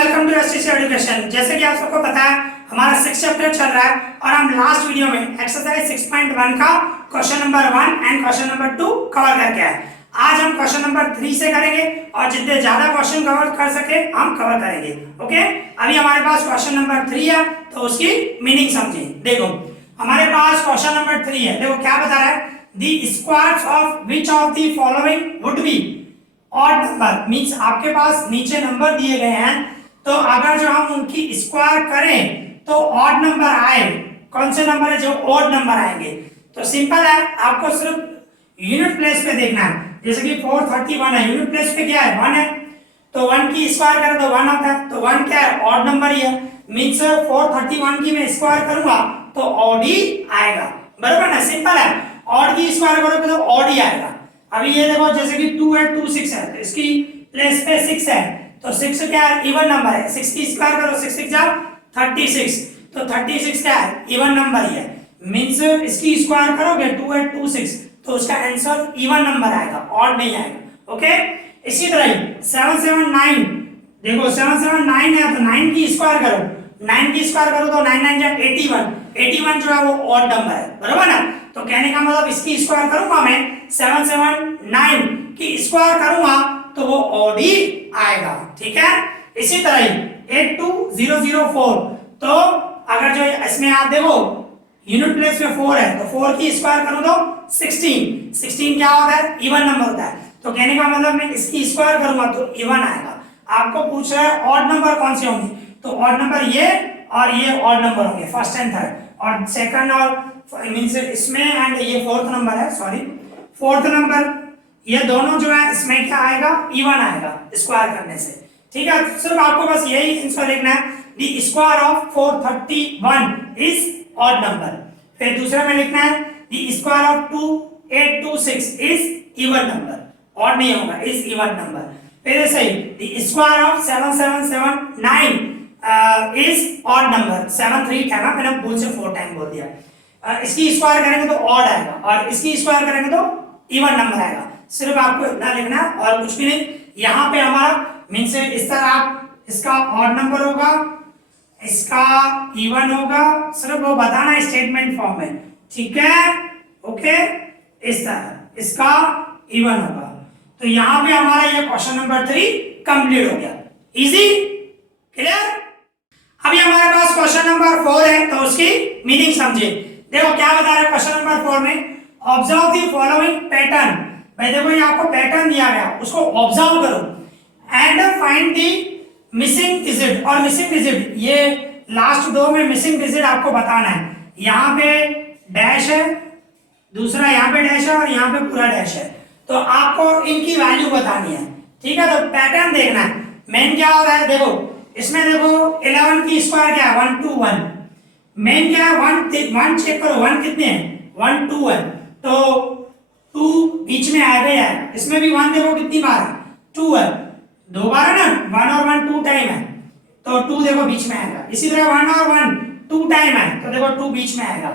Welcome to STC education. जैसे कि आप सबको पता है हमारा 6 चैप्टर चल रहा है और हम लास्ट वीडियो में एक्सरसाइज 6.1 का question number 1 and question number 2 cover करके आए। आज हम क्वेश्चन नंबर 3 से करेंगे और जितने ज्यादा क्वेश्चन कवर कर सके हम कवर करेंगे। ओके, अभी हमारे पास क्वेश्चन नंबर 3 है तो उसकी मीनिंग समझिए। देखो हमारे पास क्वेश्चन नंबर 3 है। देखो क्या बता रहा है, the squares of which of the following would be odd number. Means आपके पास नीचे नंबर दिए गए हैं तो अगर जो हम उनकी स्क्वायर करें तो ऑड नंबर आए। कौन से नंबर है जो ऑड नंबर आएंगे? तो सिंपल है, आपको सिर्फ यूनिट प्लेस पे देखना है। जैसे कि 431 है, यूनिट प्लेस पे क्या है 1 है, तो 1 की स्क्वायर करें तो 1 आता है, तो 1 क्या है ऑड नंबर ही है। मींस 431 की मैं स्क्वायर करूंगा तो ऑड ही आएगा, बराबर ना? सिंपल है, ऑड की स्क्वायर करोगे तो ऑड ही आएगा। अभी ये देखो जैसे कि 2 है 2 6 है तो इसकी प्लेस पे 6 है तो 6 क्या है इवन नंबर है। 6 की स्क्वायर करो 6 6 जा 36 तो 36 क्या है इवन नंबर ही है। मींस इसकी स्क्वायर करोगे 2 है 2 6 तो उसका आंसर इवन नंबर आएगा, ऑड नहीं आएगा। ओके, इसी तरह 779 देखो 779 है तो 9 की स्क्वायर करो, 9 की स्क्वायर करो तो 9 9 जा 81, 81 जो है वो ऑड नंबर है, बराबर ना? तो कहने का मतलब इसकी स्क्वायर करूंगा मैं 779 की स्क्वायर करूंगा तो वो ऑड ही आएगा। ठीक है, इसी तरह 82004 तो अगर जो इसमें आप देखो यूनिट प्लेस में 4 है तो 4 की स्क्वायर करूं तो 16, 16 क्या होता है इवन नंबर होता है। तो कहने का मतलब मैं इसकी स्क्वायर करूंगा तो इवन आएगा। आपको पूछ रहा है ऑड नंबर कौन से होंगे, तो ऑड नंबर ये और ये ऑड नंबर होंगे, फर्स्ट एंड थर्ड, और सेकंड और मींस इसमें एंड ये फोर्थ नंबर है, सॉरी फोर्थ नंबर, ये दोनों जो है इसमें क्या आएगा इवन आएगा स्क्वायर करने से। ठीक है, सिर्फ आपको बस यही आंसर लिखना है, the square of 431 is odd number. फिर दूसरा में लिखना है the square of 2826 is even number, odd नहीं होगा, इज इवन नंबर। फिर ऐसे ही the square of 7779 is odd number. 73 था ना, मैंने भूल से 4 टाइम बोल दिया। इसकी स्क्वायर करेंगे तो ऑड आएगा और इसकी स्क्वायर करेंगे तो इवन नंबर आएगा। सिर्फ आपको इतना लिखना और कुछ भी नहीं। यहाँ पे हमारा मींस इस तरह आप इसका ऑड नंबर होगा, इसका इवन होगा, सिर्फ वो बताना स्टेटमेंट फॉर्म में। ठीक है, ओके, इस तरह इसका इवन होगा। तो यहाँ पे हमारा ये क्वेश्चन नंबर 3 कंप्लीट हो गया। Easy, clear? अभी हमारे पास क्वेश्चन नंबर 4 है तो उसकी मीनिंग समझिए। देखो क्या बता रहा है क्वेश्चन नंबर 4 में, ऑब्जर्व द फॉलोइंग पैटर्न। भाई देखो ये आपको पैटर्न दिया गया, उसको ऑब्जर्व करो and find the missing digit. और मिसिंग डिजिट ये लास्ट दो में मिसिंग डिजिट आपको बताना है। यहाँ पे डैश है, दूसरा यहाँ पे डैश है और यहाँ पे पूरा डैश है, तो आपको इनकी वैल्यू बतानी है। ठीक है, तो पैटर्न देखना है। मेन क्या हो रहा है देखो, इसमें देखो 11 की स्क्वायर क्या है 121, मेन क्या है 1 चेक करो 1 कितने हैं 1 2 है तो 2 बीच में आएगा यार। इसमें भी 1 देखो कितनी बार है 2 है, 2 बार है ना, 1 और 1 2 टाइम है तो 2 देखो बीच में आएगा। इसी तरह 1 और 1 2 टाइम है तो देखो 2 बीच में आएगा।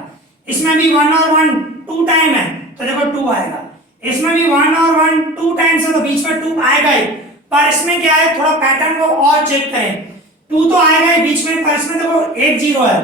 इसमें भी 1 और 1 2 टाइम है तो देखो 2 आएगा। इसमें भी 1 और 1 2 टाइम्स है तो बीच में 2 आएगा ही। पर इसमें क्या है थोड़ा पैटर्न को और चेक करें, 2 तो आएगा ही बीच में, पर इसमें देखो 1 0 है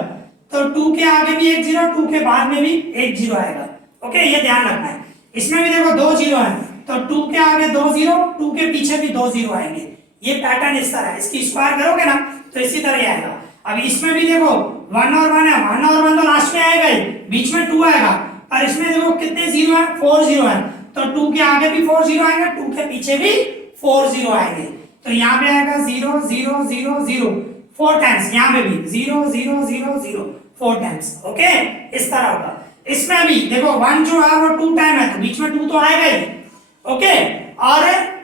तो 2 के आगे भी 1 0, 2 के बाद में भी 1 0 आएगा। ओके, ये ध्यान रखना है। इसमें भी देखो 2 0 है तो 2 के आगे 2 0, 2 के पीछे भी 2 0 आएंगे। ये पैटर्न इस तरह है, इसकी स्क्वायर करोगे ना तो इसी तरह आएगा। अभी इसमें भी देखो 1 और 1 है, 1 और 1 तो लास्ट में आएगा ही, बीच में 2 आएगा। और इसमें देखो कितने 0 है 4 0 है तो 2 के आगे भी 4 0 आएगा, 2 के पीछे भी 4 0 आएंगे। तो यहाँ पे आएगा 0 0 0 0 4 टाइम्स, यहाँ पे भी 0 0 0 0 4 टाइम्स। ओके, इस तरह होगा। इसमें भी देखो 1 जो है वो 2 टाइम है तो बीच में 2 तो आएगा ही। ओके, और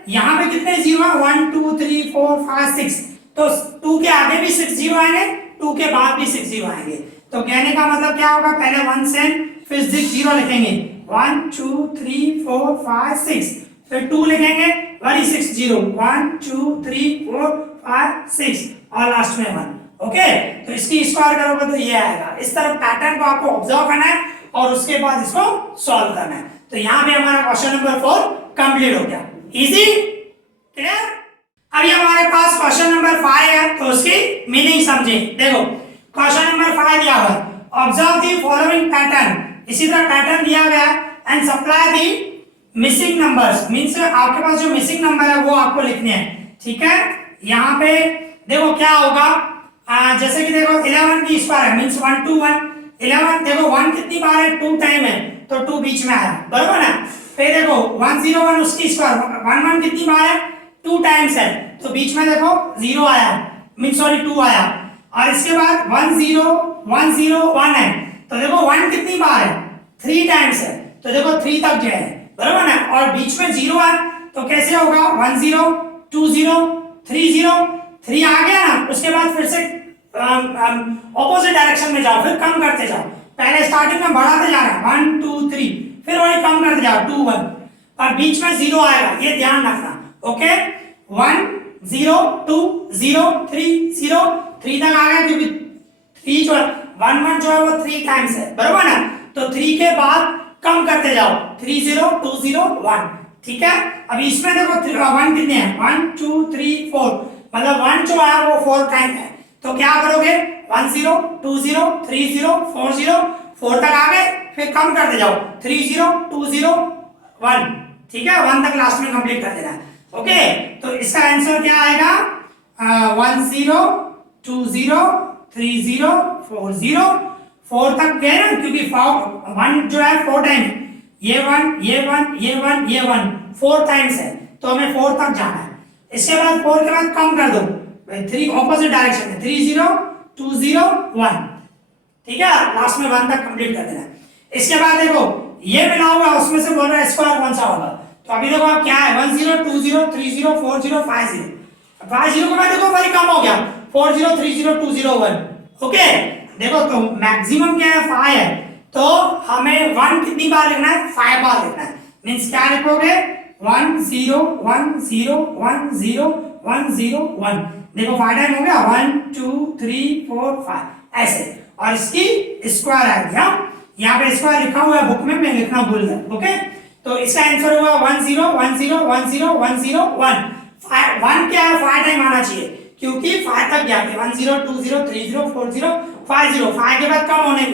यहाँ पे कितने 0 है 1 2 3 4 5 6 तो 2 के आगे भी 6 0 आएंगे, 2 के बाद भी 6 0 आएंगे। तो कहने का मतलब क्या होगा, पहले 1 से फिर 0 लिखेंगे 1 2 3 4 5 6, फिर 2 लिखेंगे वही 6 0 1 2 3 4 5 6 और लास्ट में 1। ओके, तो इसकी स्क्वायर करोगे तो ये आएगा। इस तरह पैटर्न को आपको ऑब्जर्व करना है और उसके बाद इसको सॉल्व करना है। तो यहाँ पे हमारा क्वेश्चन नंबर 4 कंप्लीट हो गया। Easy, clear? अभी हमारे पास क्वेश्चन नंबर 5 है, तो उसकी मीनिंग समझे। देखो क्वेश्चन नंबर 5 दिया हुआ है, ऑब्जर्व दी फॉलोइंग पैटर्न, इसी तरह पैटर्न दिया गया and supply the missing numbers, means आपके पास जो मिसिंग नंबर है वो आपको लिखने हैं, ठीक है। यहाँ पे देखो क्या होगा, जैसे कि देखो 11 की स्क्वायर है मींस 1 2 1, 11 देखो 1 कितनी बार है, 2 टाइम है, तो 2 बीच में आया, बरोबर ना। फिर देखो 101 उसकी स्क्वायर 1 1 कितनी बार है, 2 टाइम्स है, तो बीच में देखो 0 आया मींस सॉरी 2 आया। और इसके बाद 1 0 1 0 1 है, तो देखो 1 कितनी बार है, 3 टाइम्स है, तो देखो 3 तक गए हैं, बरोबर ना। और बीच में 0 है, तो कैसे होगा 1 0 2 0 3 0, 3 आ गया ना, उसके बाद फिर से ऑपोजिट डायरेक्शन में जाओ, फिर कम करते जाओ, पहले स्टार्टिंग में बढ़ाते जा रहे हैं 1 2 3, फिर वही कम करते जाओ 2 1, और बीच में 0 आएगा, ये ध्यान रखना, ओके। 1 0 2 0 3 0, 3 तक आ गया, क्योंकि 3 जो 1 1 जो है वो 3 टाइम्स है, बरोबर ना। तो 3 के बाद कम करते जाओ 3 0 2 0 1, ठीक है। अभी इसमें देखो 1 कितने हैं, 1 2 3 4, मतलब 1 जो है वो 4 टाइम है, तो क्या करोगे 1 0 2 0 3 0 4 0, 4 तक आ गए, फिर कम करते जाओ 3 0 2 0 1, ठीक है, 1 तक लास्ट में कंप्लीट कर देना है, ओके। तो इसका आंसर क्या आएगा, 1 0 2 0 3 0 4 0, 4 तक गए ना, क्योंकि 1 जो है 4 टाइम, ये 1 ये 1 ये 1 ये 1 4 टाइम्स है, तो हमें 4 तक जाना है। इसके बाद 4 के बाद कम कर दो, 3 ऑपोजिट डायरेक्शन में 3 0 2 0 1, ठीक है, लास्ट में 1 तक कंप्लीट कर देना है। इसके बाद देखो ये मिला हुआ है, उसमें से बोल रहा है स्क्वायर कौन सा होगा, तो अभी देखो आप क्या है 1 0 2 0 3 0 4 0 5 0, 5 0 के बाद देखो वही कम हो गया 4 0 3 0 2 0 1, ओके। देखो तो मैक्सिमम क्या है 5 है, तो हमें 1 कितनी बार लिखना है, 5 बार लिखना है, मींस क्या लिखोगे 1 0 1 0 1 0 1 0 1, देखो 5 टाइम हो गया 1 2 3 4 5 ऐसे, और इसकी स्क्वायर आ गया, यहाँ पे स्क्वायर लिखा हुआ है बुक में, मैं लिखना भूल गया, ओके। तो इसका आंसर हुआ 1 0 1 0 1 0 1 0 1, 1 क्या है 5 टाइम आना चाहिए, क्योंकि 5 तक गया 1 0 2 0 3 0 4 0 5 0, 5 के बाद कम होने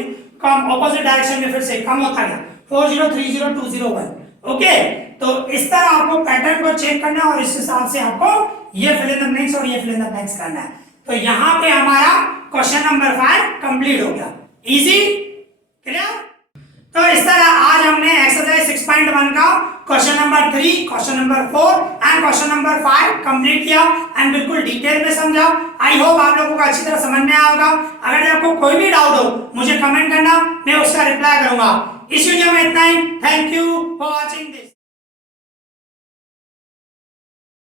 कम ऑपोजिट डायरेक्शन में फिर से कम होता गया 4 0 3 0 2 0 1, ओके। तो इस तरह आपको पैटर्न को चेक करना है और इस हिसाब से आपको ये फिल इन द ब्लैंक्स और ये फिल इन द ब्लैंक्स करना है। तो यहाँ पे हमारा क्वेश्चन नंबर 5 कंप्लीट हो गया, इजी, क्लियर। तो इस तरह आज हमने एक्सरसाइज 6.1 का question number 3, question number 4 and question number 5 complete किया एंड बिल्कुल डिटेल में समझा। आई होप आप लोगों को अच्छी तरह समझ में आया होगा। अगर आपको कोई भी डाउट हो मुझे कमेंट करना, मैं उसका रिप्लाई करूंगा। इस वीडियो में इतना ही, थैंक यू फॉर वॉचिंग।